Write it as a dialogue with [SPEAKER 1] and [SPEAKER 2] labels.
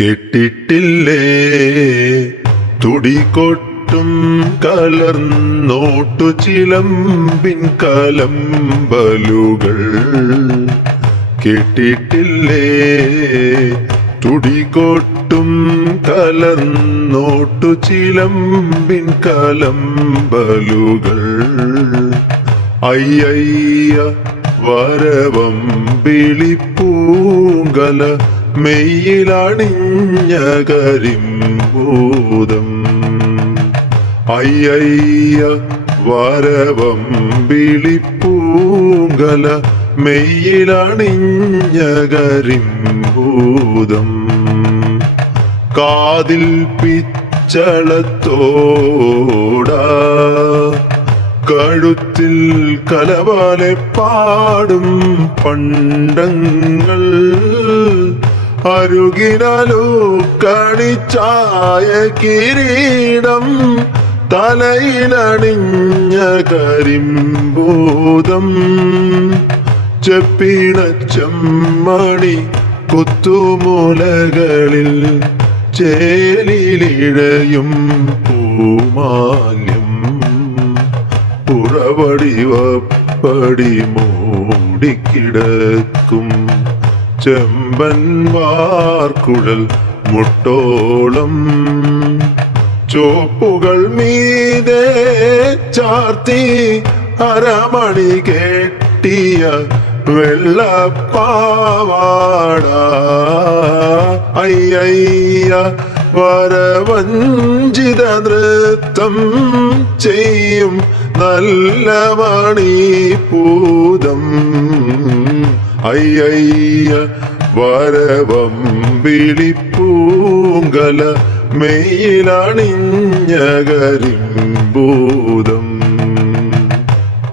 [SPEAKER 1] കെട്ടിട്ടില്ലേ? തുടികൊട്ടും കലർന്നോട്ടു ചിലമ്പിൻ കലമ്പലുകൾ. കെട്ടിട്ടില്ലേ? തുടികൊട്ടും കലർന്നോട്ടു ചിലമ്പിൻ കലമ്പലുകൾ. അയ്യയ്യ വരവം വിളിപ്പൂങ്കല മെയ്യിലണിഞ്ഞ കരിമ്പൂതം. അയ്യയ്യ വരവം വിളിപ്പൂങ്കല മെയ്യിലണിഞ്ഞ കരിമ്പൂതം. കാതിൽ പിച്ചളത്തോട കഴുത്തിൽ കലവാലെ പാടും പണ്ടങ്ങൾ. അരുകിനാലോ കണിച്ചായ കിരീടം തലയിലണിഞ്ഞ കരിമ്പൂതം ചെപ്പിണച്ചമ്മണി കൊത്തുമൂലകളിൽ ചേലിലിഴയും പൂമാല്യം. പുറവടിവപ്പടി മൂടിക്കിടക്കും. ചെമ്പൻ വാർക്കുഴൽ മുട്ടോളം. ചോപ്പുകൾ മീതെ ചാർത്തി അരമണി കെട്ടിയ വെള്ളപ്പാവാട. അയ്യയ്യ വരവഞ്ചിത നൃത്തം ചെയ്യും നല്ല മണിപൂതം. അയ്യയ്യ വരവം വിളിപ്പൂങ്കല മെയ്യിലണിഞ്ഞ കരിമ്പൂതം.